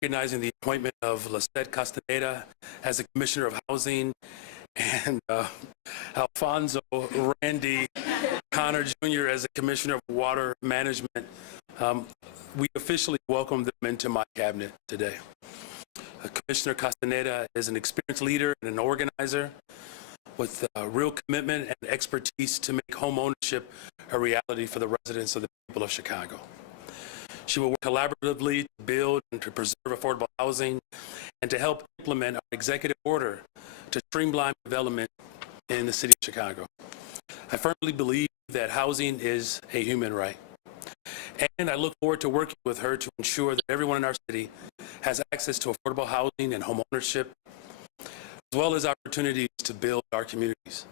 recognizing the appointment of Lisette Castaneda as the Commissioner of Housing and Alfonso Randy Connor Jr. as the Commissioner of Water Management. We officially welcome them into my cabinet today. Commissioner Castaneda is an experienced leader and an organizer with real commitment and expertise to make home ownership a reality for the residents of the people of Chicago. She will work collaboratively to build and to preserve affordable housing and to help implement our executive order to streamline development in the city of Chicago. I firmly believe that housing is a human right. And I look forward to working with her to ensure that everyone in our city has access to affordable housing and home ownership, as well as opportunities to build our communities.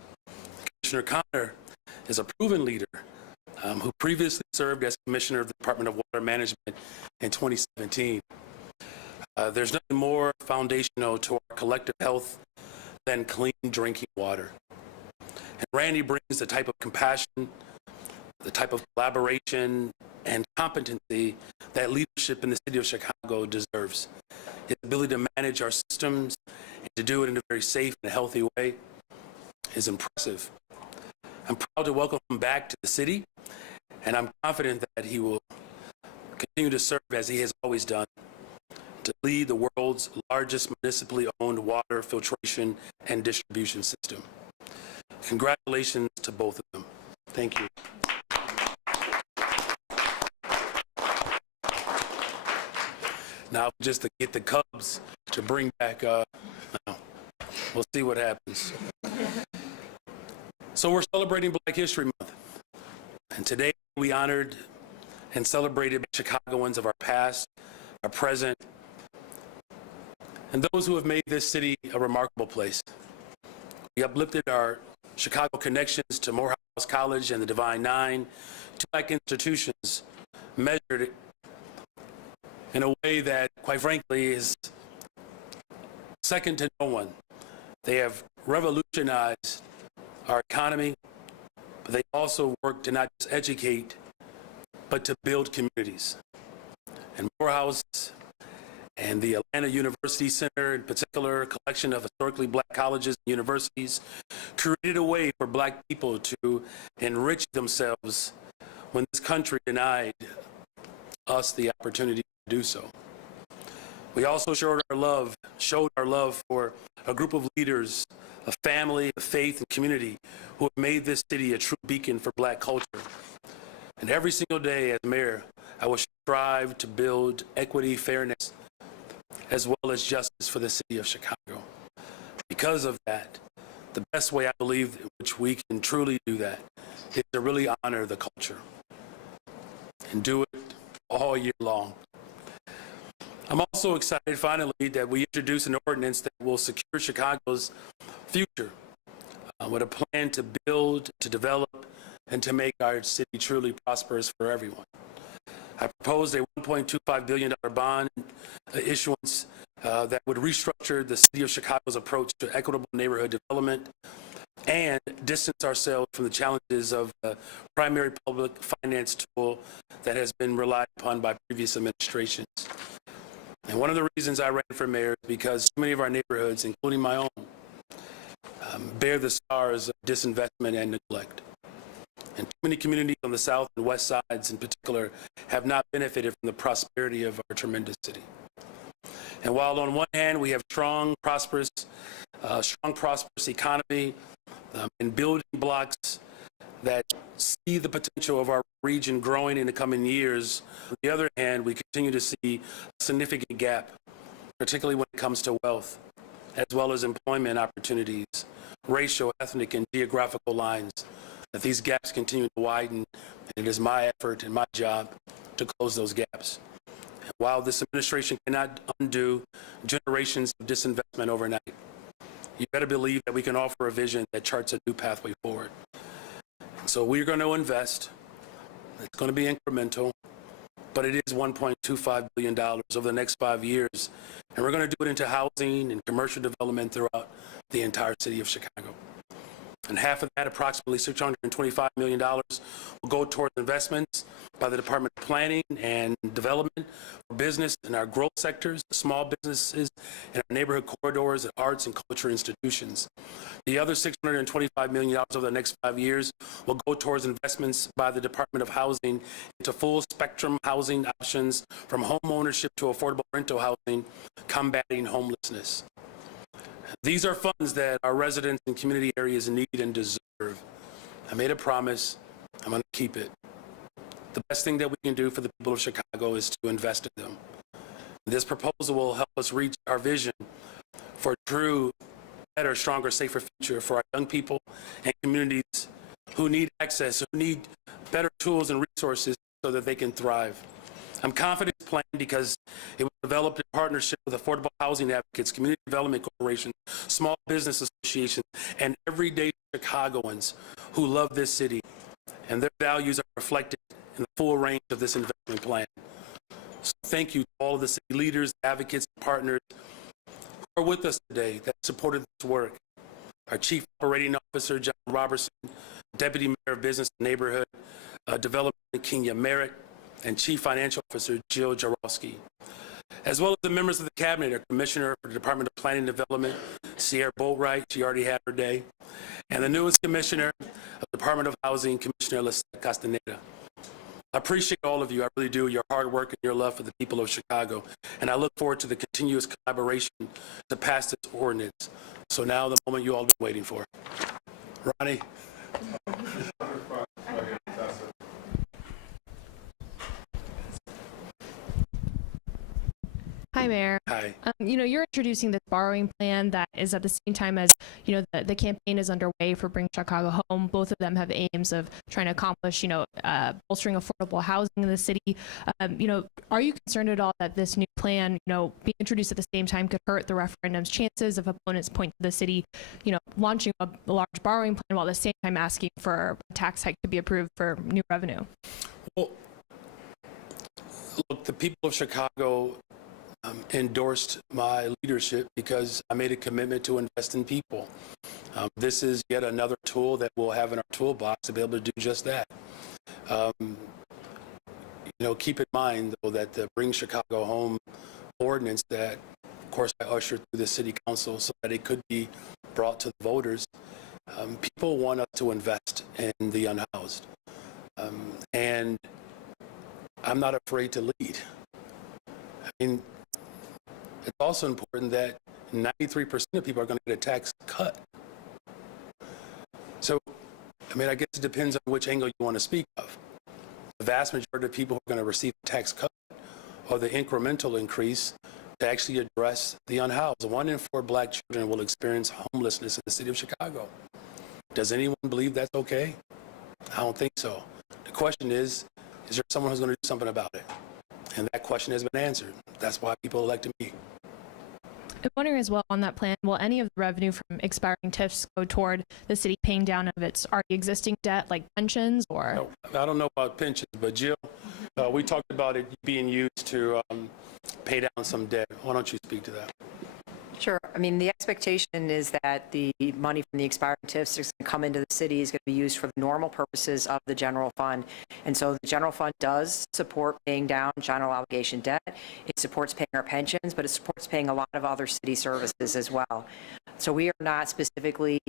Commissioner Connor is a proven leader who previously served as Commissioner of the Department of Water Management in 2017. There's nothing more foundational to our collective health than clean drinking water. And Randy brings the type of compassion, the type of collaboration and competency that leadership in the city of Chicago deserves. His ability to manage our systems and to do it in a very safe and healthy way is impressive. I'm proud to welcome him back to the city, and I'm confident that he will continue to serve as he has always done, to lead the world's largest municipally owned water filtration and distribution system. Congratulations to both of them. Thank you. Now, just to get the Cubs to bring back, we'll see what happens. So we're celebrating Black History Month. And today we honored and celebrated Chicagoans of our past, our present, and those who have made this city a remarkable place. We uplifted our Chicago connections to Morehouse College and the Divine Nine, two Black institutions measured in a way that, quite frankly, is second to no one. They have revolutionized our economy, but they also work to not just educate, but to build communities. And Morehouse and the Atlanta University Center, in particular, a collection of historically Black colleges and universities, created a way for Black people to enrich themselves when this country denied us the opportunity to do so. We also showed our love for a group of leaders, a family, a faith, and community who have made this city a true beacon for Black culture. And every single day as mayor, I will strive to build equity, fairness, as well as justice for the city of Chicago. Because of that, the best way I believe in which we can truly do that is to really honor the culture and do it all year long. I'm also excited, finally, that we introduce an ordinance that will secure Chicago's future with a plan to build, to develop, and to make our city truly prosperous for everyone. I proposed a $1.25 billion bond issuance that would restructure the city of Chicago's approach to equitable neighborhood development and distance ourselves from the challenges of the primary public finance tool that has been relied upon by previous administrations. And one of the reasons I ran for mayor is because so many of our neighborhoods, including my own, bear the scars of disinvestment and neglect. And too many communities on the south and west sides in particular have not benefited from the prosperity of our tremendous city. And while on one hand we have strong, prosperous economy and building blocks that see the potential of our region growing in the coming years, on the other hand, we continue to see a significant gap, particularly when it comes to wealth, as well as employment opportunities, racial, ethnic, and geographical lines, that these gaps continue to widen, and it is my effort and my job to close those gaps. And while this administration cannot undo generations of disinvestment overnight, you better believe that we can offer a vision that charts a new pathway forward. So we're going to invest. It's going to be incremental, but it is $1.25 billion over the next 5 years. And we're going to do it into housing and commercial development throughout the entire city of Chicago. And half of that, approximately $625 million, will go towards investments by the Department of Planning and Development for business in our growth sectors, small businesses, and our neighborhood corridors, and arts and culture institutions. The other $625 million over the next 5 years will go towards investments by the Department of Housing into full spectrum housing options from home ownership to affordable rental housing, combating homelessness. These are funds that our residents and community areas need and deserve. I made a promise. I'm going to keep it. The best thing that we can do for the people of Chicago is to invest in them. This proposal will help us reach our vision for a true, better, stronger, safer future for our young people and communities who need access, who need better tools and resources so that they can thrive. I'm confident in this plan because it was developed in partnership with affordable housing advocates, community development corporations, small business associations, and everyday Chicagoans who love this city. And their values are reflected in the full range of this investment plan. So thank you to all of the city leaders, advocates, and partners who are with us today that supported this work. Our Chief Operating Officer, John Robertson, Deputy Mayor of Business and Neighborhood Development, Kenya Merritt, and Chief Financial Officer Jill Jarowski, as well as the members of the Cabinet, our Commissioner for the Department of Planning and Development, Sierra Boatwright, she already had her day, and the newest Commissioner of the Department of Housing, Commissioner Lisette Castaneda. I appreciate all of you, I really do, your hard work and your love for the people of Chicago, and I look forward to the continuous collaboration to pass this ordinance. So now the moment you all been waiting for. Ronnie. Hi, Mayor. Hi. You're introducing this borrowing plan that is at the same time as, the campaign is underway for Bring Chicago Home. Both of them have aims of trying to accomplish, bolstering affordable housing in the city. Are you concerned at all that this new plan, being introduced at the same time could hurt the referendum's chances if opponents point to the city, launching a large borrowing plan while at the same time asking for a tax hike to be approved for new revenue? Well, look, the people of Chicago endorsed my leadership because I made a commitment to invest in people. This is yet another tool that we'll have in our toolbox to be able to do just that. Keep in mind, though, that the Bring Chicago Home ordinance that, of course, I ushered through the city council so that it could be brought to the voters, people want us to invest in the unhoused. And I'm not afraid to lead. It's also important that 93% of people are going to get a tax cut. So, I guess it depends on which angle you want to speak of. The vast majority of people who are going to receive a tax cut or the incremental increase to actually address the unhoused. 1 in 4 Black children will experience homelessness in the city of Chicago. Does anyone believe that's okay? I don't think so. The question is there someone who's going to do something about it? And that question has been answered. That's why people elected me. I'm wondering as well on that plan, will any of the revenue from expiring TIFs go toward the city paying down of its already existing debt, like pensions, or? No, I don't know about pensions, but Jill, we talked about it being used to pay down some debt. Why don't you speak to that? Sure. The expectation is that the money from the expiring TIFs is going to come into the city, is going to be used for the normal purposes of the general fund. And so the general fund does support paying down general obligation debt. It supports paying our pensions, but it supports paying a lot of other city services as well. So we are not specifically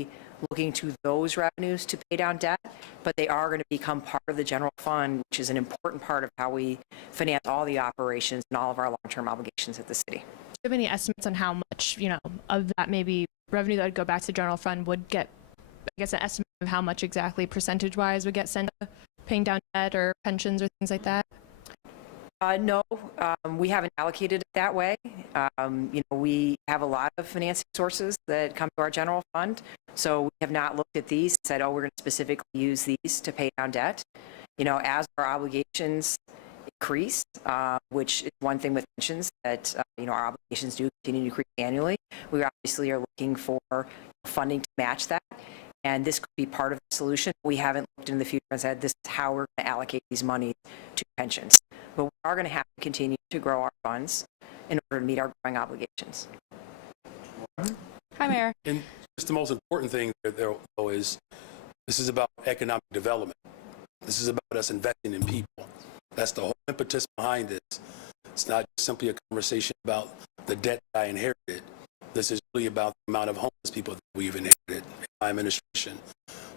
looking to those revenues to pay down debt, but they are going to become part of the general fund, which is an important part of how we finance all the operations and all of our long-term obligations at the city. Do you have any estimates on how much, of that maybe revenue that would go back to the general fund would get, an estimate of how much exactly percentage-wise would get sent to paying down debt or pensions or things like that? No, we haven't allocated it that way. We have a lot of financing sources that come to our general fund, so we have not looked at these and said, we're going to specifically use these to pay down debt. As our obligations increase, which is one thing with pensions that, our obligations do continue to increase annually. We obviously are looking for funding to match that, and this could be part of the solution. We haven't looked in the future and said this is how we're going to allocate these monies to pensions. But we are going to have to continue to grow our funds in order to meet our growing obligations. Hi, Mayor. the most important thing there, though, is this is about economic development. This is about us investing in people. That's the whole impetus behind this. It's not just simply a conversation about the debt that I inherited. This is really about the amount of homeless people that we've inherited in my administration.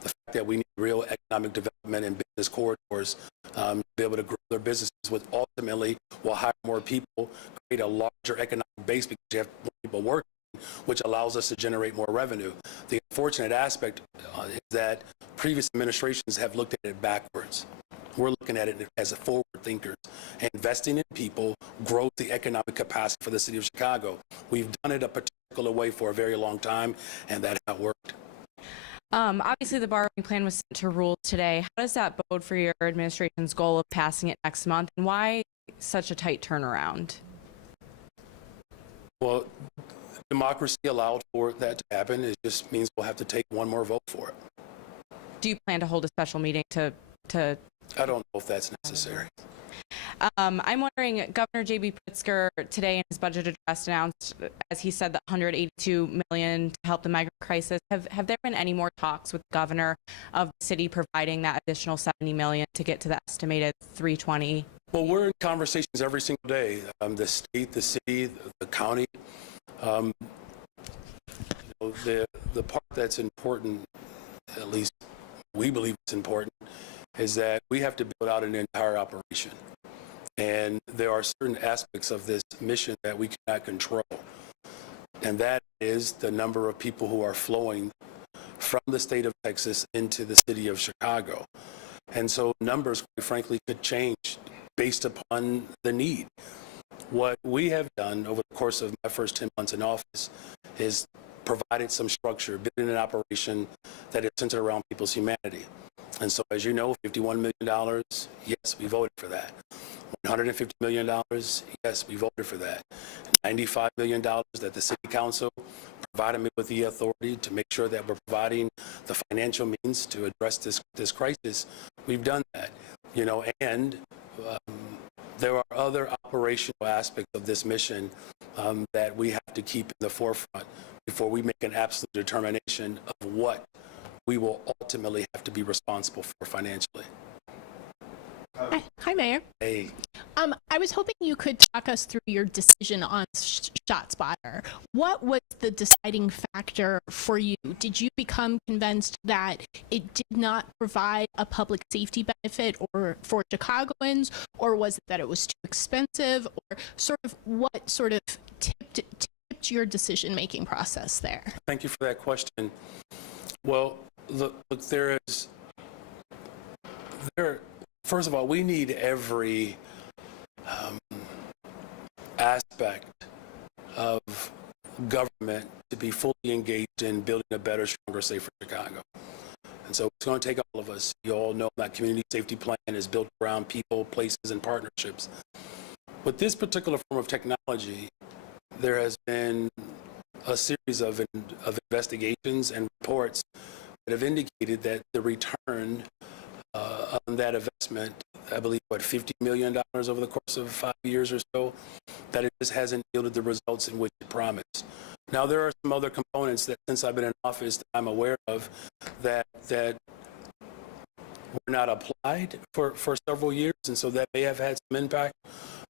The fact that we need real economic development and business corridors to be able to grow their businesses, which ultimately will hire more people, create a larger economic base because you have more people working, which allows us to generate more revenue. The unfortunate aspect is that previous administrations have looked at it backwards. We're looking at it as a forward thinkers. Investing in people grows the economic capacity for the city of Chicago. We've done it a particular way for a very long time, and that's how it worked. Obviously, the borrowing plan was sent to rules today. How does that bode for your administration's goal of passing it next month, and why such a tight turnaround? Well, democracy allowed for that to happen. It just means we'll have to take one more vote for it. Do you plan to hold a special meeting to I don't know if that's necessary. I'm wondering, Governor J.B. Pritzker today in his budget address announced, as he said, the $182 million to help the migrant crisis. Have there been any more talks with the governor of the city providing that additional $70 million to get to the estimated $320? Well, we're in conversations every single day. The state, the city, the county. The part that's important, at least we believe it's important, is that we have to build out an entire operation. And there are certain aspects of this mission that we cannot control. And that is the number of people who are flowing from the state of Texas into the city of Chicago. And so numbers, quite frankly, could change based upon the need. What we have done over the course of my first 10 months in office is provided some structure, building an operation that is centered around people's humanity. And so, as you know, $51 million, yes, we voted for that. $150 million, yes, we voted for that. $95 million that the city council provided me with the authority to make sure that we're providing the financial means to address this crisis. We've done that, and there are other operational aspects of this mission that we have to keep in the forefront before we make an absolute determination of what we will ultimately have to be responsible for financially. Hi, Mayor. Hey. I was hoping you could talk us through your decision on ShotSpotter. What was the deciding factor for you? Did you become convinced that it did not provide a public safety benefit or for Chicagoans, or was it that it was too expensive, or what tipped your decision-making process there? Thank you for that question. Well, look, first of all, we need every aspect of government to be fully engaged in building a better, stronger, safer Chicago. And so it's going to take all of us. You all know that community safety plan is built around people, places, and partnerships. With this particular form of technology, there has been a series of investigations and reports that have indicated that the return on that investment, I believe, $50 million over the course of 5 years or so, that it just hasn't yielded the results in which it promised. Now, there are some other components that, since I've been in office, that I'm aware of that were not applied for several years, and so that may have had some impact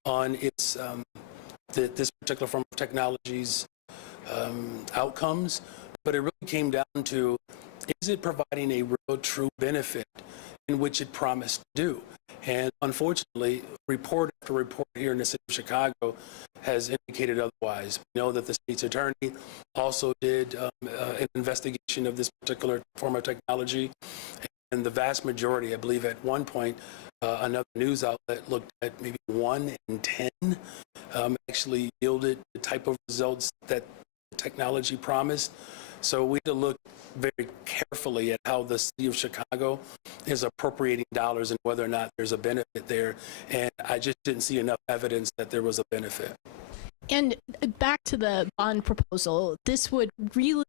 on its this particular form of technology's outcomes. But it really came down to, is it providing a real, true benefit in which it promised to do? And unfortunately, report after report here in the city of Chicago has indicated otherwise. We know that the state's attorney also did an investigation of this particular form of technology. And the vast majority, I believe at one point, another news outlet looked at maybe 1 in 10 actually yielded the type of results that the technology promised. So we have to look very carefully at how the city of Chicago is appropriating dollars and whether or not there's a benefit there. And I just didn't see enough evidence that there was a benefit. And back to the bond proposal, this would really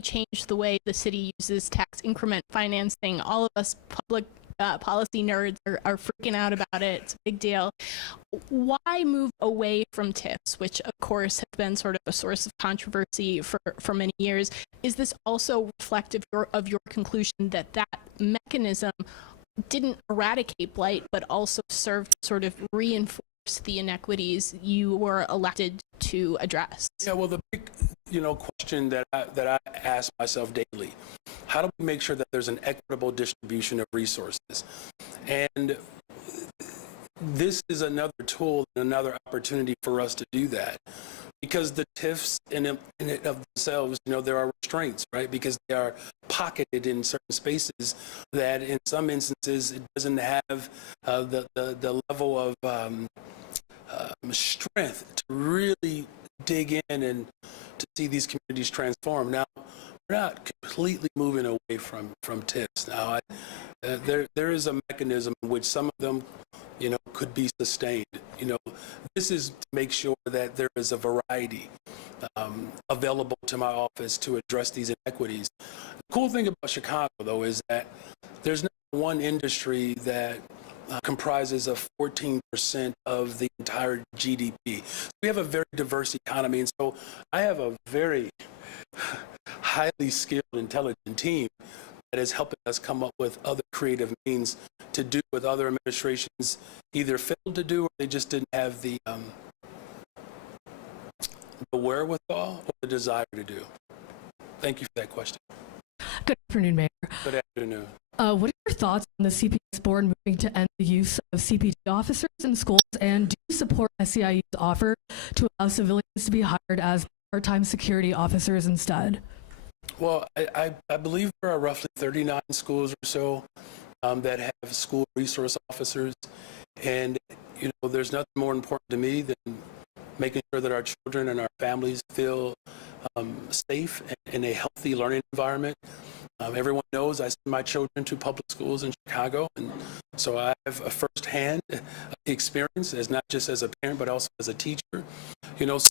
change the way the city uses tax increment financing. All of us public policy nerds are freaking out about it. It's a big deal. Why move away from TIFs, which of course has been sort of a source of controversy for many years? Is this also reflective of your conclusion that that mechanism didn't eradicate blight, but also served to sort of reinforce the inequities you were elected to address? Yeah, well, the big, question that I ask myself daily, how do we make sure that there's an equitable distribution of resources? And this is another tool and another opportunity for us to do that. Because the TIFs in it of themselves, there are restraints, right? Because they are pocketed in certain spaces that in some instances it doesn't have the level of strength to really dig in and to see these communities transform. Now, we're not completely moving away from TIFs. Now, there is a mechanism in which some of them could be sustained. This is to make sure that there is a variety available to my office to address these inequities. The cool thing about Chicago, though, is that there's not one industry that comprises of 14% of the entire GDP. We have a very diverse economy, and so I have a very highly skilled, intelligent team that is helping us come up with other creative means to do what other administrations either failed to do or they just didn't have the wherewithal or the desire to do. Thank you for that question. Good afternoon, Mayor. Good afternoon. What are your thoughts on the CPS board moving to end the use of CPD officers in schools, and do you support SEIU's offer to allow civilians to be hired as part-time security officers instead? Well, I believe there are roughly 39 schools or so that have school resource officers, and there's nothing more important to me than making sure that our children and our families feel safe and in a healthy learning environment. Everyone knows I send my children to public schools in Chicago, and so I have a firsthand experience as not just as a parent but also as a teacher.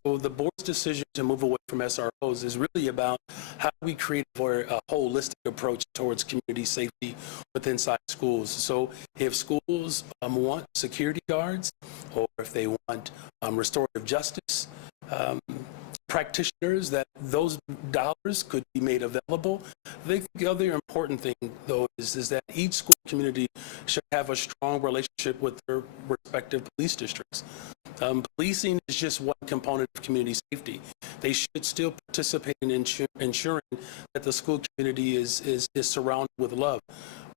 So the board's decision to move away from SROs is really about how we create a holistic approach towards community safety within schools. So if schools want security guards, or if they want restorative justice practitioners, that those dollars could be made available. I think the other important thing, though, is that each school community should have a strong relationship with their respective police districts. Policing is just one component of community safety. They should still participate in ensuring that the school community is surrounded with love.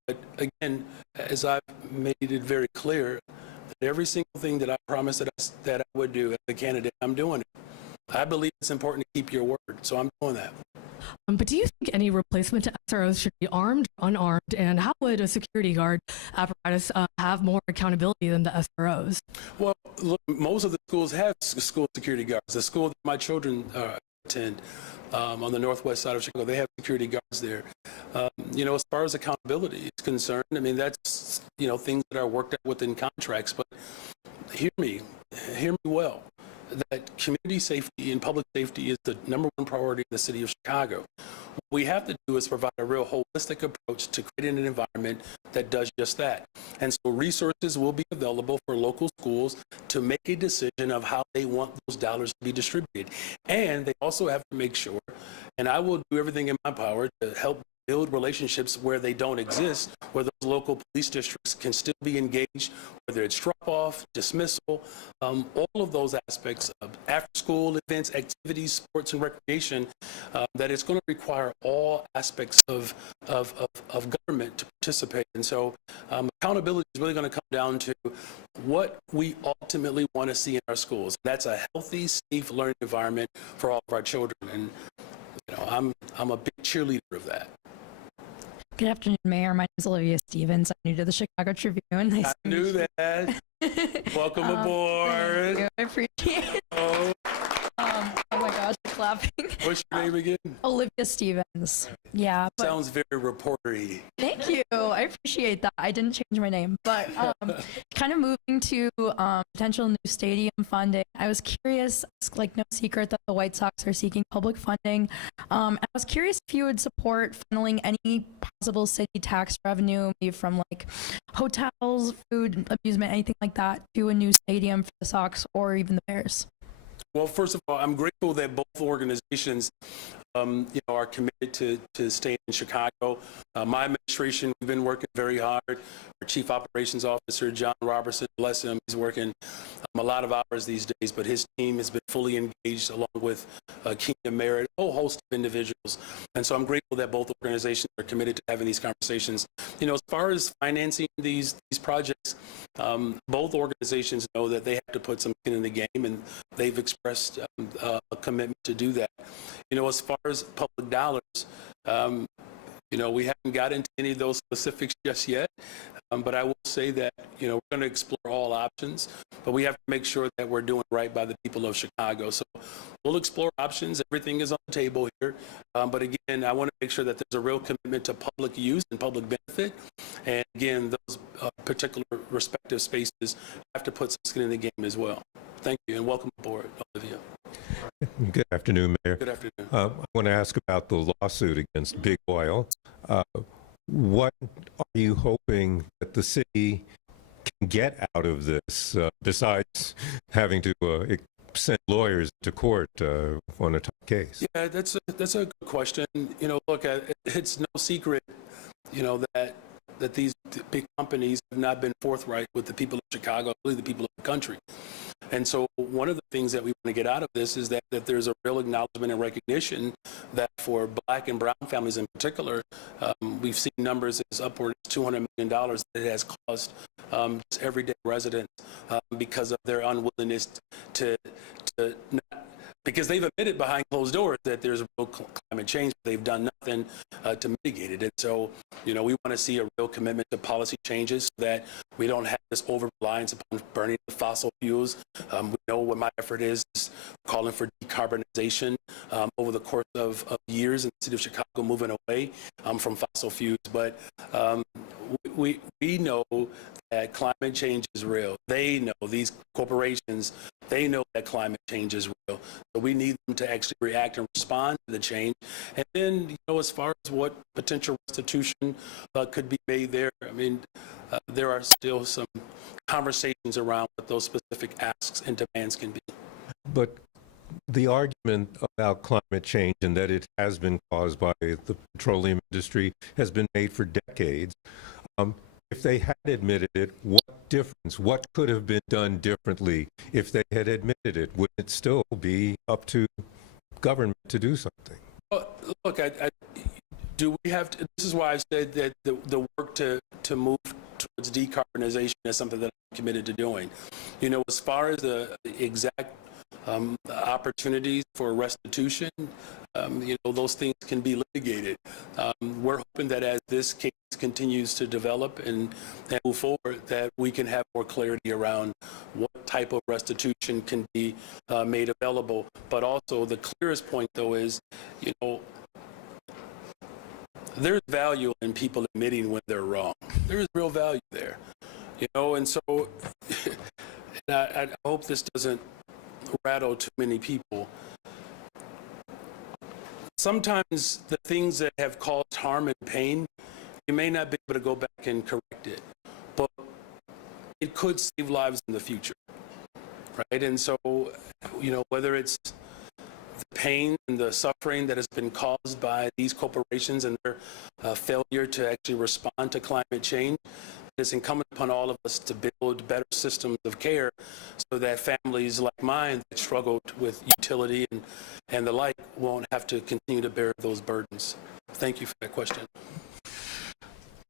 But again, as I've made it very clear, that every single thing that I promised that I would do as a candidate, I'm doing it. I believe it's important to keep your word, so I'm doing that. But do you think any replacement to SROs should be armed or unarmed, and how would a security guard apparatus have more accountability than the SROs? Well, look, most of the schools have school security guards. The school that my children attend on the northwest side of Chicago, they have security guards there. As far as accountability is concerned, I mean, that's, things that are worked out within contracts, but hear me well. That community safety and public safety is the number one priority in the city of Chicago. What we have to do is provide a real holistic approach to creating an environment that does just that. And so resources will be available for local schools to make a decision of how they want those dollars to be distributed. And they also have to make sure, and I will do everything in my power to help build relationships where they don't exist, where those local police districts can still be engaged, whether it's drop-off, dismissal, all of those aspects of after-school events, activities, sports, and recreation, that it's going to require all aspects of government to participate. And so accountability is really going to come down to what we ultimately want to see in our schools. That's a healthy, safe learning environment for all of our children. And I'm a big cheerleader of that. Good afternoon, Mayor. My name is Olivia Stevens. I'm new to the Chicago Tribune. I knew that. Welcome aboard. Thank you. I appreciate it. Oh. Oh my gosh, the clap laughing. What's your name again? Olivia Stevens. Yeah. But Sounds very reportery. thank you. I appreciate that. I didn't change my name, but kind of moving to potential new stadium funding. I was curious. It's like no secret that the White Sox are seeking public funding. And I was curious if you would support funneling any possible city tax revenue, maybe from like hotels, food, amusement, anything like that, to a new stadium for the Sox or even the Bears. Well, first of all, I'm grateful that both organizations, are committed to staying in Chicago. My administration, we've been working very hard. Our Chief Operations Officer, John Robertson, bless him, he's working a lot of hours these days, but his team has been fully engaged along with Keenan Merritt, a whole host of individuals. And so I'm grateful that both organizations are committed to having these conversations. As far as financing these projects, both organizations know that they have to put some skin in the game, and they've expressed a commitment to do that. As far as public dollars, we haven't got into any of those specifics just yet, but I will say that, we're going to explore all options, but we have to make sure that we're doing right by the people of Chicago. So we'll explore options. Everything is on the table here. But again, I want to make sure that there's a real commitment to public use and public benefit. And again, those particular respective spaces have to put some skin in the game as well. Thank you, and welcome aboard, Olivia. Good afternoon, Mayor. Good afternoon. I want to ask about the lawsuit against Big Oil. What are you hoping that the city can get out of this, besides having to send lawyers to court on a tough case? Yeah, that's a good question. Look, it's no secret, that these big companies have not been forthright with the people of Chicago, really the people of the country. And so one of the things that we want to get out of this is that there's a real acknowledgement and recognition that for Black and brown families in particular, we've seen numbers as upward as $200 million that it has cost just everyday residents because of their unwillingness to not, because they've admitted behind closed doors that there's a real climate change, but they've done nothing to mitigate it. And so, we want to see a real commitment to policy changes so that we don't have this over-reliance upon burning the fossil fuels. We know what my effort is calling for decarbonization over the course of years in the city of Chicago, moving away from fossil fuels. But we know that climate change is real. They know, these corporations, they know that climate change is real. So we need them to actually react and respond to the change. And then, as far as what potential restitution could be made there, there are still some conversations around what those specific asks and demands can be. But the argument about climate change and that it has been caused by the petroleum industry has been made for decades. If they had admitted it, what could have been done differently if they had admitted it? Would it still be up to government to do something? Well, look, do we have to, this is why I said that the work to move towards decarbonization is something that I'm committed to doing. As far as the exact opportunities for restitution, those things can be litigated. We're hoping that as this case continues to develop and move forward, that we can have more clarity around what type of restitution can be made available. But also the clearest point, though, is, there's value in people admitting when they're wrong. There is real value there, and so I hope this doesn't rattle too many people. Sometimes the things that have caused harm and pain, you may not be able to go back and correct it, but it could save lives in the future, right? And so, whether it's the pain and the suffering that has been caused by these corporations and their failure to actually respond to climate change, it's incumbent upon all of us to build better systems of care so that families like mine that struggled with utility and the like won't have to continue to bear those burdens. Thank you for that question.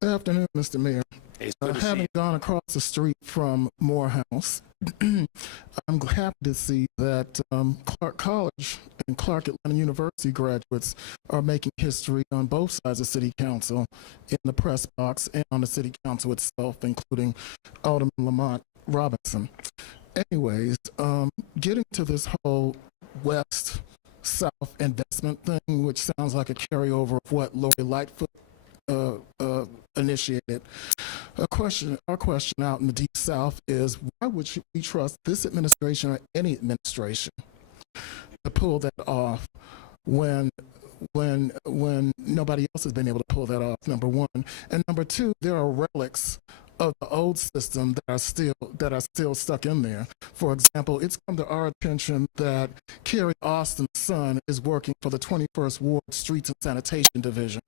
Good afternoon, Mr. Mayor. Hey, it's good to see Having you. gone across the street from Morehouse, I'm happy to see that Clark College and Clark Atlanta University graduates are making history on both sides of City Council, in the press box and on the City Council itself, including Alderman Lamont Robinson. Anyways, getting to this whole West South investment thing, which sounds like a carryover of what Lori Lightfoot initiated. Our question out in the Deep South is, why would we trust this administration or any administration to pull that off when nobody else has been able to pull that off, number one. And number two, there are relics of the old system that are still stuck in there. For example, it's come to our attention that Kerry Austin's son is working for the 21st Ward Streets and Sanitation Division,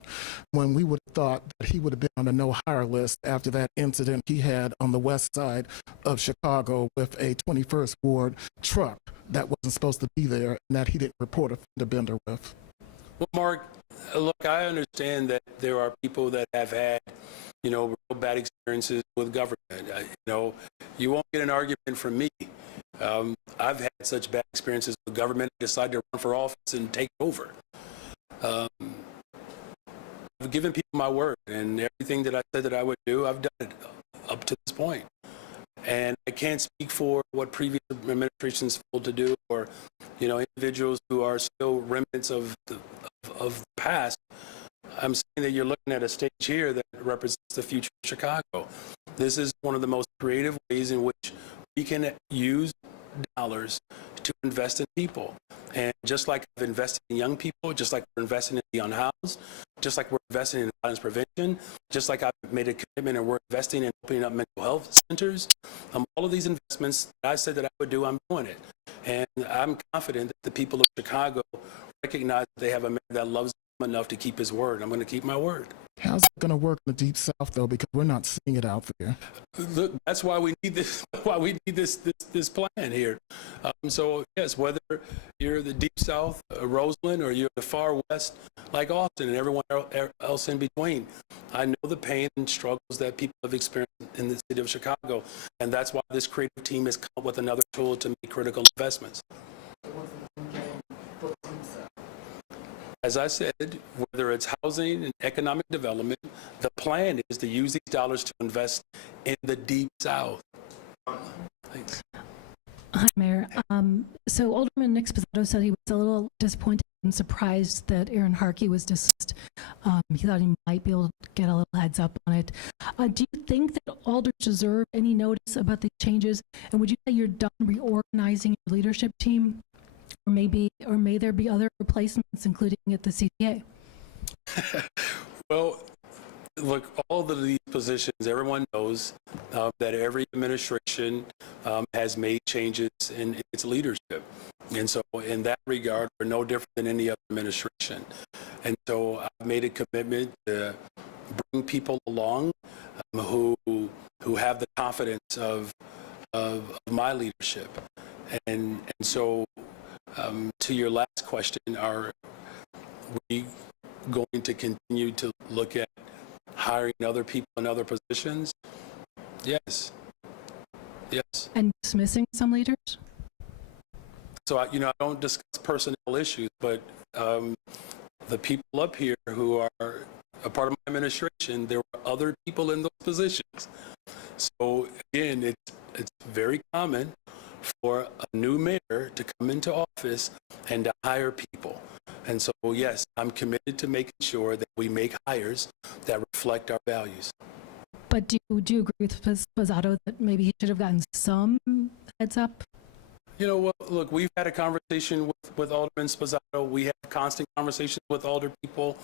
when we would have thought that he would have been on a no-hire list after that incident he had on the west side of Chicago with a 21st Ward truck that wasn't supposed to be there and that he didn't report a fender bender with. Well, Mark, look, I understand that there are people that have had, real bad experiences with government. You won't get an argument from me. I've had such bad experiences with government, I decided to run for office and take over. I've given people my word, and everything that I said that I would do, I've done it up to this point. And I can't speak for what previous administrations failed to do, or, individuals who are still remnants of the past. I'm saying that you're looking at a stage here that represents the future of Chicago. This is one of the most creative ways in which we can use dollars to invest in people. And just like I've invested in young people, just like we're investing in the unhoused, just like we're investing in violence prevention, just like I've made a commitment and we're investing in opening up mental health centers, all of these investments that I said that I would do, I'm doing it. And I'm confident that the people of Chicago recognize that they have a man that loves them enough to keep his word. I'm going to keep my word. How's it going to work in the Deep South, though? Because we're not seeing it out there. Look, that's why we need this. Why we need this plan here. So yes, whether you're the Deep South, Roseland, or you're the far West, like Austin, and everyone else in between, I know the pain and struggles that people have experienced in the city of Chicago, and that's why this creative team has come up with another tool to make critical investments. As I said, whether it's housing and economic development, the plan is to use these dollars to invest in the Deep South. Thanks. Hi, Mayor. So Alderman Nick Sposato said he was a little disappointed and surprised that Aaron Harkey was dismissed. He thought he might be able to get a little heads up on it. Do you think that alders deserve any notice about the changes? And would you say you're done reorganizing your leadership team? Or may there be other replacements, including at the CTA? Well, look, all of these positions, everyone knows that every administration has made changes in its leadership. And so in that regard, we're no different than any other administration. And so I've made a commitment to bring people along who have the confidence of my leadership. And so to your last question, are we going to continue to look at hiring other people in other positions? Yes. Yes. And dismissing some leaders? So, I don't discuss personnel issues, but the people up here who are a part of my administration, there were other people in those positions. So, again, it's very common for a new mayor to come into office and to hire people. And so, yes, I'm committed to making sure that we make hires that reflect our values. But do you agree with Sposato that maybe he should have gotten some heads up? Well, look, we've had a conversation with Alderman Sposato. We have constant conversations with alder people.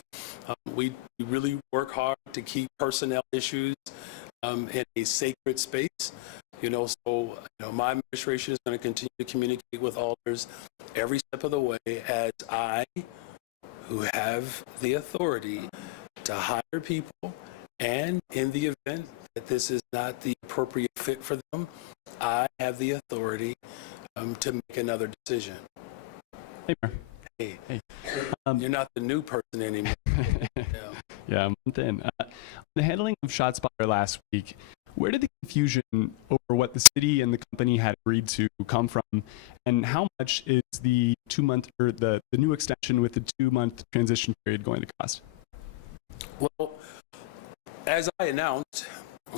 We really work hard to keep personnel issues in a sacred space. So my administration is going to continue to communicate with alders every step of the way, as I, who have the authority to hire people, and in the event that this is not the appropriate fit for them, I have the authority to make another decision. Hey, Mayor. Hey. You're not the new person anymore. Yeah, I'm in. The handling of ShotSpotter last week, where did the confusion over what the city and the company had agreed to come from, and how much is the 2-month or the new extension with the 2-month transition period going to cost? Well, as I announced,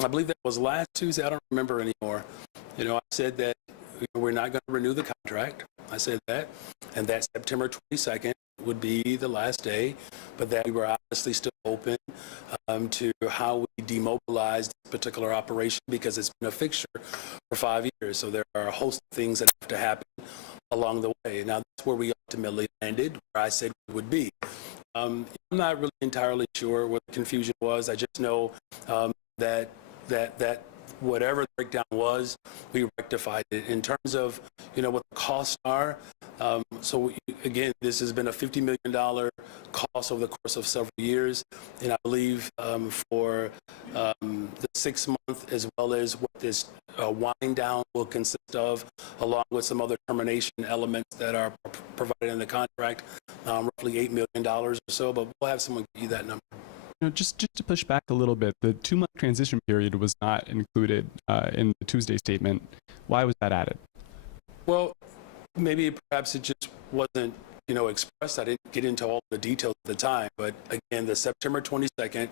I believe that was last Tuesday, I don't remember anymore. I said that, we're not going to renew the contract. I said that. And that September 22nd would be the last day, but that we were obviously still open to how we demobilize this particular operation because it's been a fixture for 5 years. So there are a host of things that have to happen along the way. Now, that's where we ultimately landed, where I said we would be. I'm not really entirely sure what the confusion was. I just know that whatever the breakdown was, we rectified it. In terms of, what the costs are, again, this has been a $50 million cost over the course of several years, and I believe for the 6 month as well as what this wind down will consist of, along with some other termination elements that are provided in the contract, roughly $8 million or so, but we'll have someone give you that number. Just to push back a little bit, the 2-month transition period was not included in the Tuesday statement. Why was that added? Well, maybe perhaps it just wasn't, expressed. I didn't get into all the details at the time, but again, the September 22nd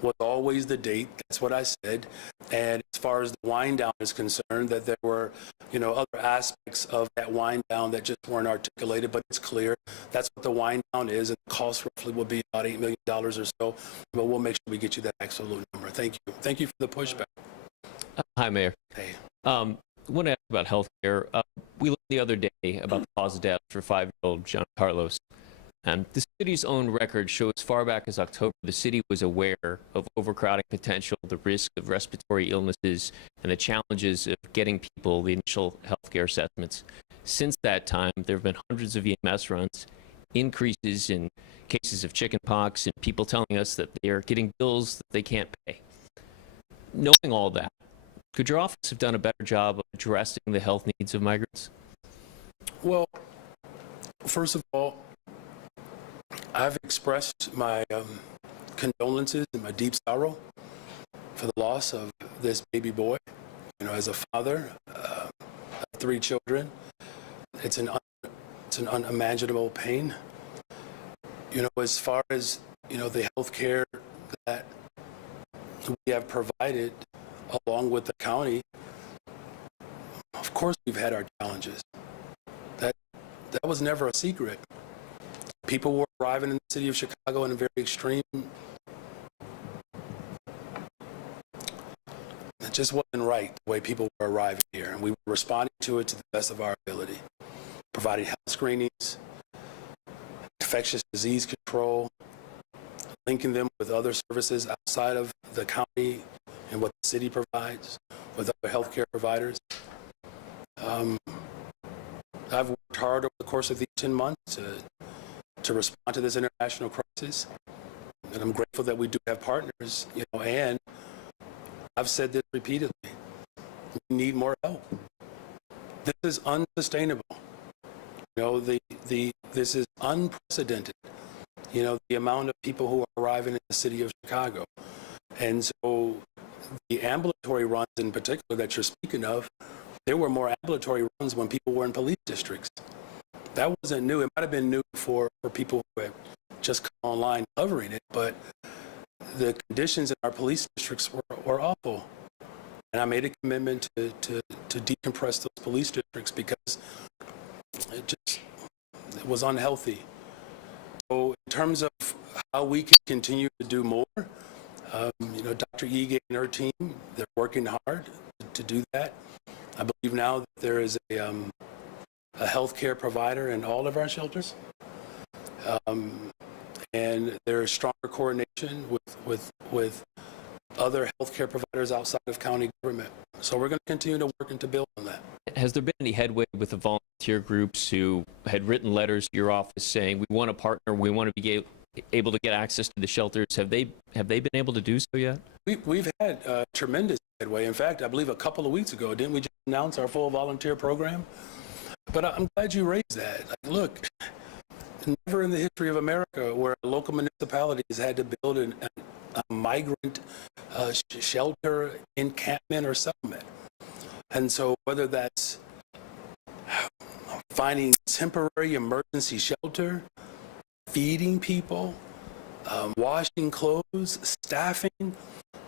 was always the date. That's what I said. And as far as the wind down is concerned, that there were, other aspects of that wind down that just weren't articulated, but it's clear that's what the wind down is, and the cost roughly will be about $8 million or so. But we'll make sure we get you that absolute number. Thank you. Thank you for the pushback. Hi, Mayor. Hey. I want to ask about healthcare. We learned the other day about the cause of death for 5-year-old John Carlos. And the city's own record shows far back as October, the city was aware of overcrowding potential, the risk of respiratory illnesses, and the challenges of getting people the initial healthcare assessments. Since that time, there have been hundreds of EMS runs, increases in cases of chickenpox, and people telling us that they are getting bills that they can't pay. Knowing all that, could your office have done a better job of addressing the health needs of migrants? Well, first of all, I've expressed my condolences and my deep sorrow for the loss of this baby boy. As a father of 3 children, it's an unimaginable pain. As far as the health care that we have provided along with the county, of course we've had our challenges. That was never a secret. People were arriving in the city of Chicago in a very extreme. It just wasn't right the way people were arriving here, and we were responding to it to the best of our ability, providing health screenings, infectious disease control, linking them with other services outside of the county and what the city provides with other healthcare providers. I've worked hard over the course of these 10 months to respond to this international crisis, and I'm grateful that we do have partners, and I've said this repeatedly, we need more help. This is unsustainable. This is unprecedented, the amount of people who are arriving in the city of Chicago. And so the ambulatory runs in particular that you're speaking of, there were more ambulatory runs when people were in police districts. That wasn't new. It might have been new for people who had just come online covering it, but the conditions in our police districts were awful. And I made a commitment to decompress those police districts because it was unhealthy. So in terms of how we can continue to do more, Dr. Ige and her team, they're working hard to do that. I believe now that there is a healthcare provider in all of our shelters, and there is stronger coordination with other healthcare providers outside of county government. So we're going to continue to work and to build on that. Has there been any headway with the volunteer groups who had written letters to your office saying, we want to partner, we want to be able to get access to the shelters? Have they been able to do so yet? We've had tremendous headway. In fact, I believe a couple of weeks ago, didn't we just announce our full volunteer program? But I'm glad you raised that. Look, never in the history of America where a local municipality has had to build a migrant shelter, encampment, or settlement. And so whether that's finding temporary emergency shelter, feeding people, washing clothes, staffing.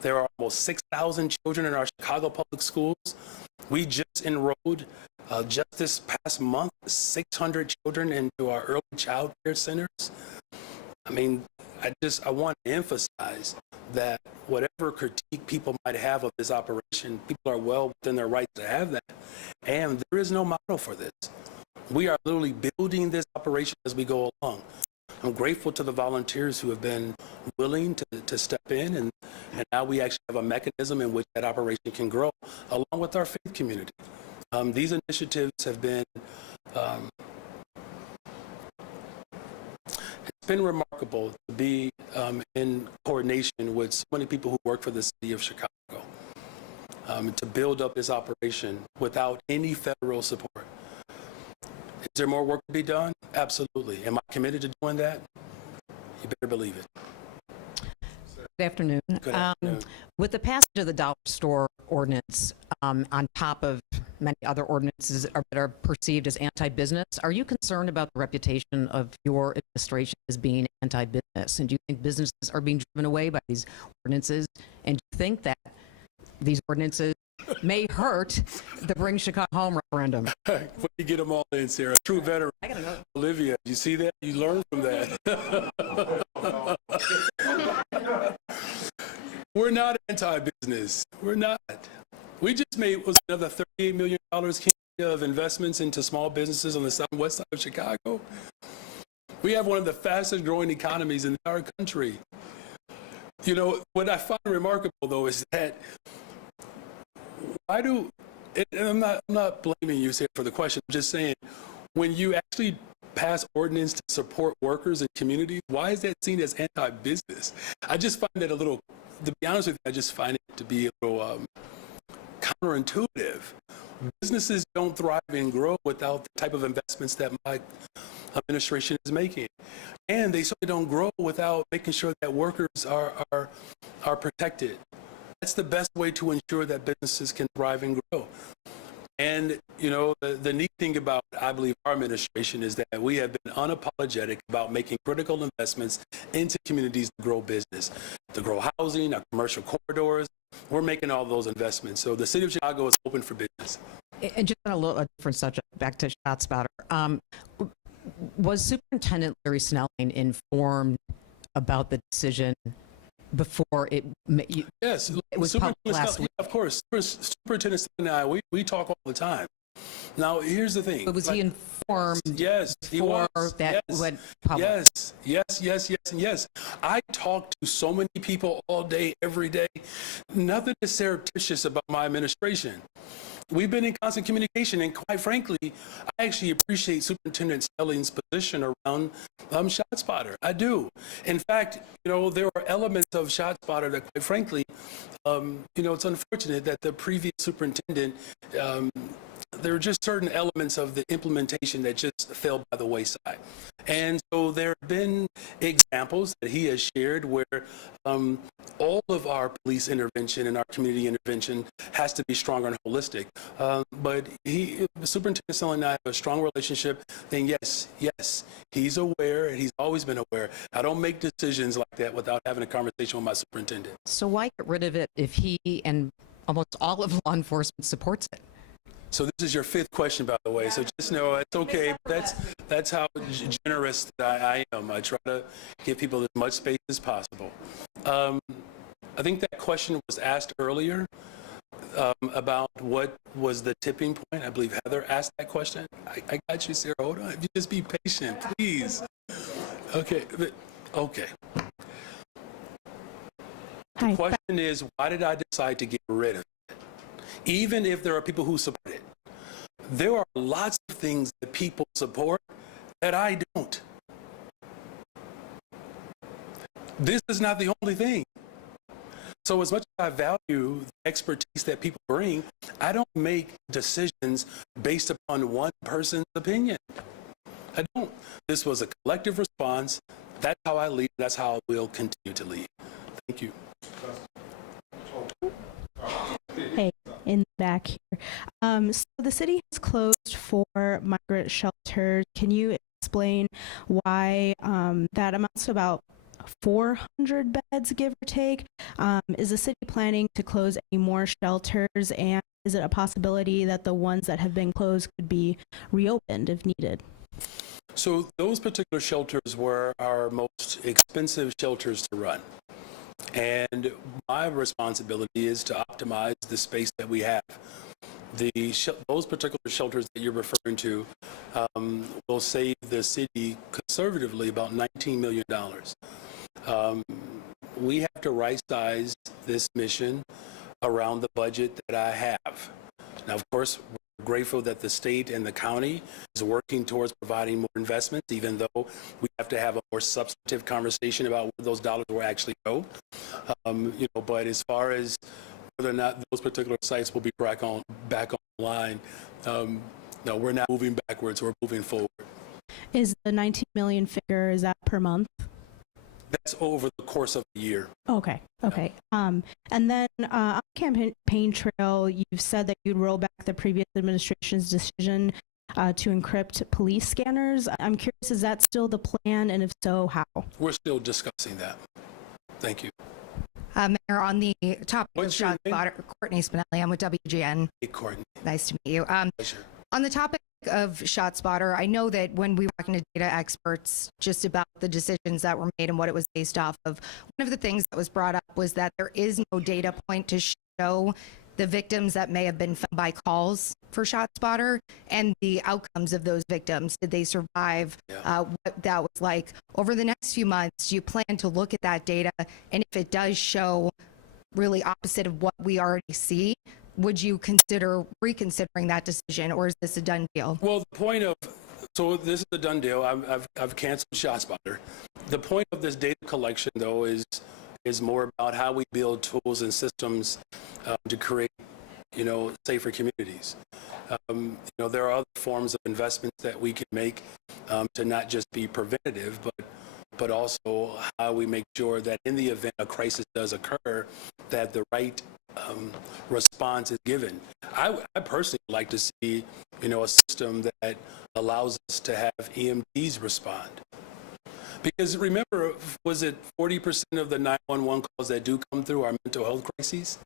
There are almost 6,000 children in our Chicago public schools. We just enrolled Just this past month, 600 children into our early child care centers. I mean, I want to emphasize that whatever critique people might have of this operation, people are well within their right to have that. And there is no model for this. We are literally building this operation as we go along. I'm grateful to the volunteers who have been willing to step in, and now we actually have a mechanism in which that operation can grow, along with our faith community. These initiatives have been, it's been remarkable to be in coordination with so many people who work for the city of Chicago, to build up this operation without any federal support. Is there more work to be done? Absolutely. Am I committed to doing that? You better believe it. Good afternoon. Good afternoon. With the passage of the dollar store ordinance, on top of many other ordinances that are perceived as anti-business, are you concerned about the reputation of your administration as being anti-business? And do you think businesses are being driven away by these ordinances? And do you think that these ordinances may hurt the Bring Chicago Home referendum? When you get them all in, Sarah, true veteran. I gotta know. Olivia, you see that? You learn from that. We're not anti-business. We're not. We just made another $38 million of investments into small businesses on the southwest side of Chicago. We have one of the fastest growing economies in our country. You know, what I find remarkable, though, is that and I'm not blaming you, Sarah, for the question. I'm just saying, when you actually pass ordinance to support workers and communities, why is that seen as anti-business? I just find that a little, to be honest with you, I just find it to be a little counterintuitive. Businesses don't thrive and grow without the type of investments that my administration is making. And they certainly don't grow without making sure that workers are protected. That's the best way to ensure that businesses can thrive and grow. And, you know, the neat thing about, I believe, our administration is that we have been unapologetic about making critical investments into communities to grow business, to grow housing, our commercial corridors. We're making all those investments. So the city of Chicago is open for business. And just on a different subject, back to ShotSpotter. Was Superintendent Larry Snelling informed about the decision before it was published last week? Of course. Superintendent Snelling and I, we talk all the time. Now, here's the thing. But was he informed? Yes, he was. That went public? Yes. I talk to so many people all day, every day. Nothing is surreptitious about my administration. We've been in constant communication, and quite frankly, I actually appreciate Superintendent Snelling's position around ShotSpotter. I do. In fact, you know, there are elements of ShotSpotter that, quite frankly, you know, it's unfortunate that the previous superintendent, there are just certain elements of the implementation that just fell by the wayside. And so there have been examples that he has shared where all of our police intervention and our community intervention has to be stronger and holistic. But Superintendent Snelling and I have a strong relationship. Then yes, he's aware, and he's always been aware. I don't make decisions like that without having a conversation with my superintendent. So why get rid of it if he and almost all of law enforcement supports it? So this is your fifth question, by the way. So just know it's okay. That's how generous that I am. I try to give people as much space as possible. I think that question was asked earlier about what was the tipping point. I believe Heather asked that question. I got you, Sarah. Hold on. If you just be patient, please. Okay. The question is, why did I decide to get rid of it? Even if there are people who support it. There are lots of things that people support that I don't. This is not the only thing. So as much as I value the expertise that people bring, I don't make decisions based upon one person's opinion. I don't. This was a collective response. That's how I lead. That's how I will continue to lead. Thank you. Hey, in the back here. So the city has closed 4 migrant shelters. Can you explain why that amounts to about 400 beds, give or take. Is the city planning to close any more shelters, and is it a possibility that the ones that have been closed could be reopened if needed? So those particular shelters were our most expensive shelters to run. And my responsibility is to optimize the space that we have. Those particular shelters that you're referring to will save the city conservatively about $19 million. We have to right-size this mission around the budget that I have. Now, of course, we're grateful that the state and the county is working towards providing more investments, even though we have to have a more substantive conversation about where those dollars will actually go. But as far as whether or not those particular sites will be back online, no, we're not moving backwards, we're moving forward. Is the 19 million figure, is that per month? That's over the course of a year. Okay. And then on the campaign trail, you've said that you'd roll back the previous administration's decision to encrypt police scanners. I'm curious, is that still the plan, and if so, how? We're still discussing that. Thank you. Mayor, on the topic What's of your name? ShotSpotter, Courtney Spinelli, I'm with WGN. Hey, Courtney. Nice to meet you. Pleasure. On the topic of ShotSpotter, I know that when we were talking to data experts just about the decisions that were made and what it was based off of, one of the things that was brought up was that there is no data point to show the victims that may have been found by calls for ShotSpotter and the outcomes of those victims. Did they survive? What that was like. Over the next few months, do you plan to look at that data? And if it does show really opposite of what we already see, would you consider reconsidering that decision, or is this a done deal? Well, the point of, so this is a done deal. I've canceled ShotSpotter. The point of this data collection, though, is more about how we build tools and systems to create, safer communities. There are other forms of investments that we can make to not just be preventative, but also how we make sure that in the event a crisis does occur, that the right response is given. I personally like to see, a system that allows us to have EMTs respond. Because remember, was it 40% of the 911 calls that do come through are mental health crises?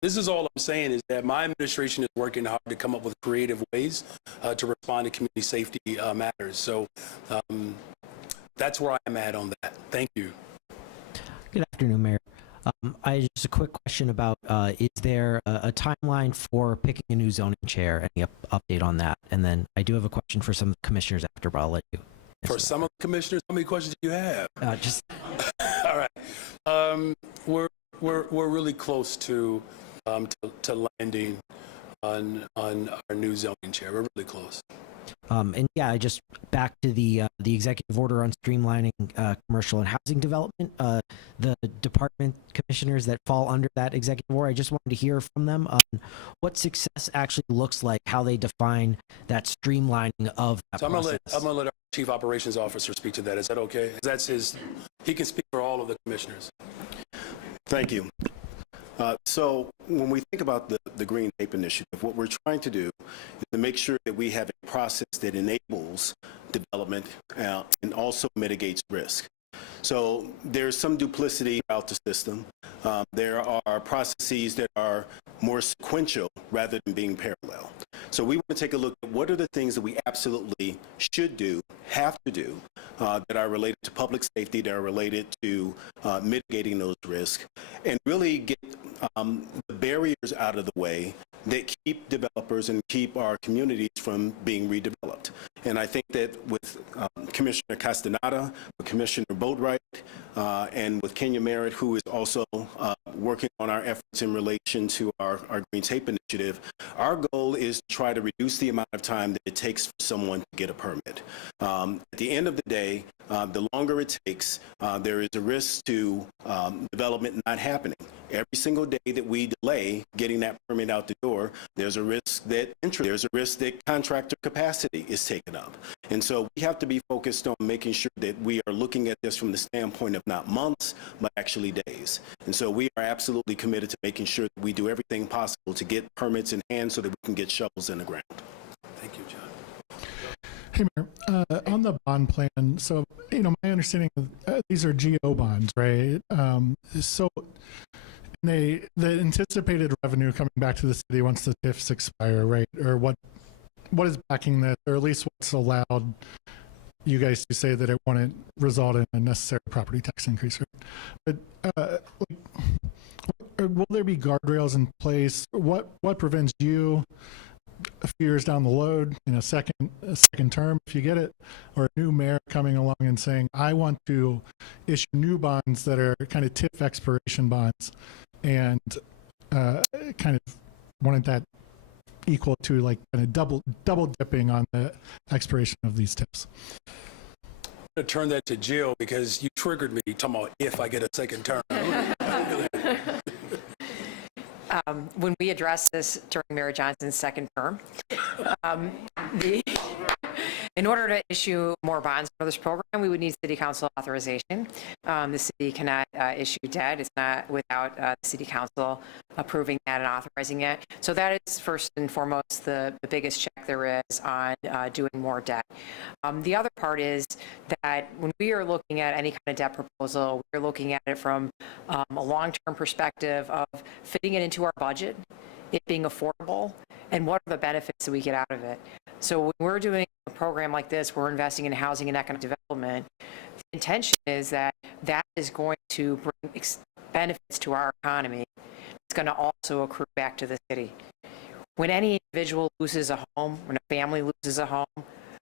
This is all I'm saying, is that my administration is working hard to come up with creative ways to respond to community safety matters. So that's where I'm at on that. Thank you. Good afternoon, Mayor. Just a quick question about, is there a timeline for picking a new zoning chair? Any update on that? And then I do have a question for some of the commissioners after, but I'll let you. For some of the commissioners, how many questions do you have? Just all right. We're really close to landing on our new zoning chair. We're really close. And yeah, just back to the executive order on streamlining commercial and housing development. The department commissioners that fall under that executive order, I just wanted to hear from them on what success actually looks like, how they define that streamlining of that So process. I'm gonna let our chief operations officer speak to that. Is that okay? That's he can speak for all of the commissioners. Thank you. So when we think about the Green Tape Initiative, what we're trying to do is to make sure that we have a process that enables development and also mitigates risk. So there's some duplicity throughout the system. There are processes that are more sequential rather than being parallel. So we want to take a look at what are the things that we absolutely should do, have to do, that are related to public safety, that are related to mitigating those risks, and really get the barriers out of the way that keep developers and keep our communities from being redeveloped. And I think that with Commissioner Castaneda, with Commissioner Boatwright, and with Kenya Merritt, who is also working on our efforts in relation to our Green Tape Initiative, our goal is to try to reduce the amount of time that it takes for someone to get a permit. At the end of the day, the longer it takes, there is a risk to development not happening. Every single day that we delay getting that permit out the door, there's a risk that contractor capacity is taken up. And so we have to be focused on making sure that we are looking at this from the standpoint of not months, but actually days. And so we are absolutely committed to making sure that we do everything possible to get permits in hand so that we can get shovels in the ground. Thank you, John. Hey, Mayor, on the bond plan, so, my understanding of these are GO bonds, right? So the anticipated revenue coming back to the city once the TIFs expire, right? Or what is backing this, or at least what's allowed you guys to say that it wouldn't result in a necessary property tax increase, right? But will there be guardrails in place? What prevents you a few years down the road, in a second term, if you get it, or a new mayor coming along and saying, I want to issue new bonds that are kind of TIF expiration bonds, and kind of wanted that equal to like kind of double dipping on the expiration of these TIFs? I'm going to turn that to Jill because you triggered me talking about if I get a second term. When we addressed this during Mayor Johnson's second term, in order to issue more bonds for this program, we would need city council authorization. The city cannot issue debt. It's not without the city council approving that and authorizing it. So that is first and foremost the biggest check there is on doing more debt. The other part is that when we are looking at any kind of debt proposal, we're looking at it from a long-term perspective of fitting it into our budget, it being affordable, and what are the benefits that we get out of it. So when we're doing a program like this, we're investing in housing and economic development. The intention is that that is going to bring benefits to our economy. It's going to also accrue back to the city. When any individual loses a home, when a family loses a home,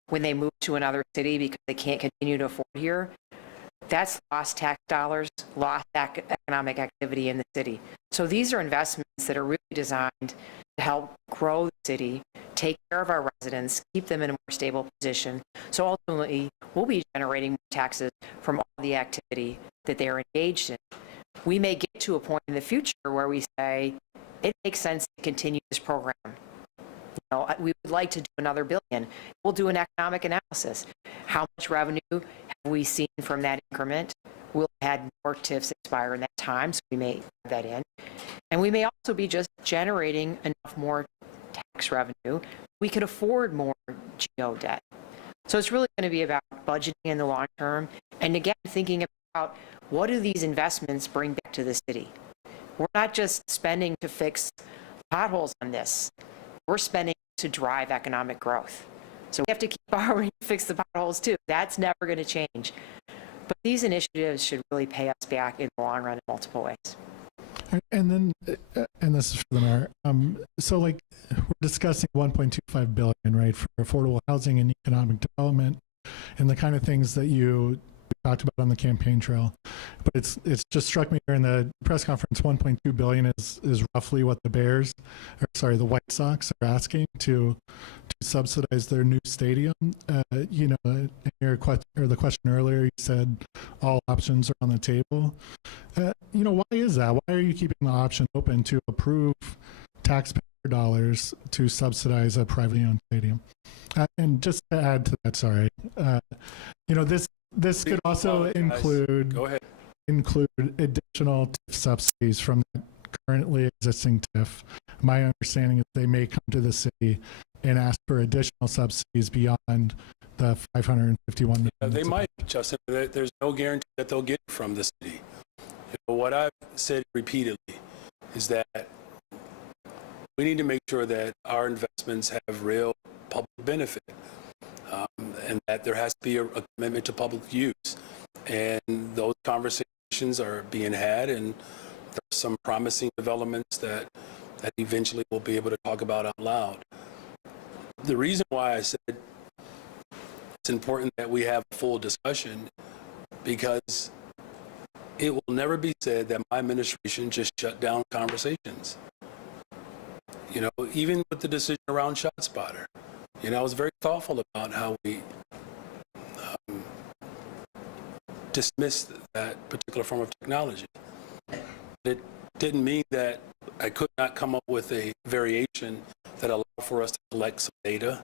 when they move to another city because they can't continue to afford here, that's lost tax dollars, lost economic activity in the city. So these are investments that are really designed to help grow the city, take care of our residents, keep them in a more stable position. So ultimately, we'll be generating more taxes from all the activity that they are engaged in. We may get to a point in the future where we say, it makes sense to continue this program. We would like to do another $1 billion. We'll do an economic analysis. How much revenue have we seen from that increment? We'll have had more TIFs expire in that time, so we may add that in. And we may also be just generating enough more tax revenue. We could afford more GO debt. So it's really going to be about budgeting in the long term. And again, thinking about what do these investments bring back to the city? We're not just spending to fix potholes on this. We're spending to drive economic growth. So we have to keep borrowing to fix the potholes too. That's never going to change. But these initiatives should really pay us back in the long run in multiple ways. And then, and this is for the mayor. So like we're discussing 1.25 billion, right, for affordable housing and economic development, and the kind of things that you talked about on the campaign trail. But it's just struck me here in the press conference, 1.2 billion is roughly what the White Sox are asking to subsidize their new stadium. In your the question earlier, you said all options are on the table. Why is that? Why are you keeping the option open to approve taxpayer dollars to subsidize a privately owned stadium? And just to add to that, this could also include additional TIF subsidies from the currently existing TIF. My understanding is they may come to the city and ask for additional subsidies beyond the 551 million. They might, Justin. There's no guarantee that they'll get it from the city. What I've said repeatedly is that we need to make sure that our investments have real public benefit. And that there has to be a commitment to public use. And those conversations are being had, and there are some promising developments that eventually we'll be able to talk about out loud. The reason why I said it's important that we have a full discussion, because it will never be said that my administration just shut down conversations. Even with the decision around ShotSpotter, I was very thoughtful about how we dismissed that particular form of technology. It didn't mean that I could not come up with a variation that allowed for us to collect some data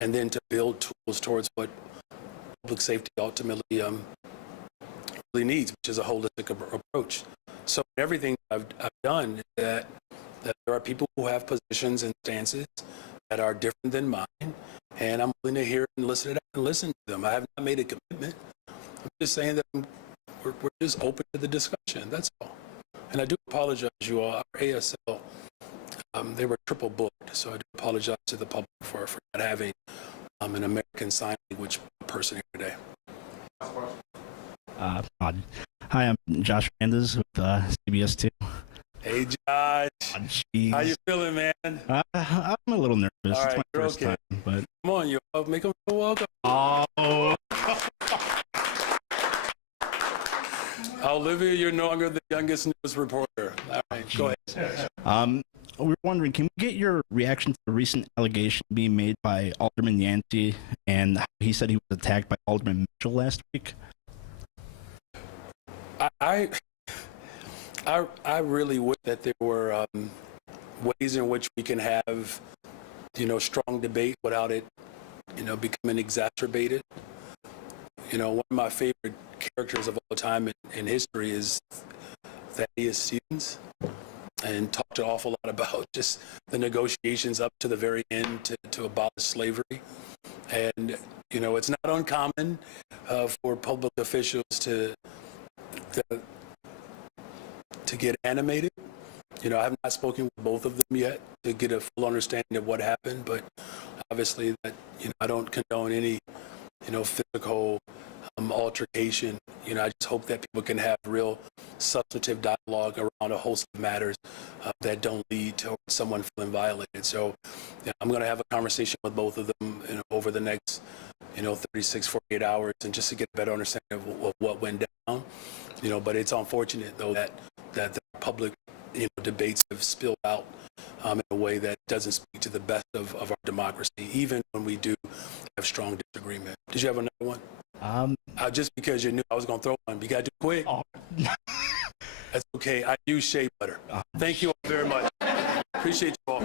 and then to build tools towards what public safety ultimately really needs, which is a holistic approach. So everything I've done is that there are people who have positions and stances that are different than mine, and I'm willing to hear and listen to them. I have not made a commitment. I'm just saying that we're just open to the discussion. That's all. And I do apologize, you all. Our ASL, they were triple booked, so I do apologize to the public for not having an American Sign Language person here today. Hi, I'm Josh Hernandez with CBS 2. Hey, Josh. How you feeling, man? I'm a little nervous. All right, it's my you're first okay. time, but Come on, you all. Make them feel welcome. oh, Olivia, you're no longer the youngest news reporter. All right, go ahead. we were wondering, can we get your reaction to the recent allegation being made by Alderman Yancey and how he said he was attacked by Alderman Mitchell last week? I really wish that there were ways in which we can have, strong debate without it, becoming exacerbated. One of my favorite characters of all time in history is Thaddeus Stevens, and talked an awful lot about just the negotiations up to the very end to abolish slavery. And, it's not uncommon for public officials to get animated. I have not spoken with both of them yet to get a full understanding of what happened, but obviously that, I don't condone any, physical altercation. I just hope that people can have real substantive dialogue around a host of matters that don't lead to someone feeling violated. So I'm going to have a conversation with both of them over the next, 36, 48 hours, and just to get a better understanding of what went down. But it's unfortunate, though, that the public, debates have spilled out in a way that doesn't speak to the best of our democracy, even when we do have strong disagreement. Did you have another one? Just because you knew I was going to throw one, you got to do quick. Oh. That's okay. I use shea butter. Thank you all very much. Appreciate you all.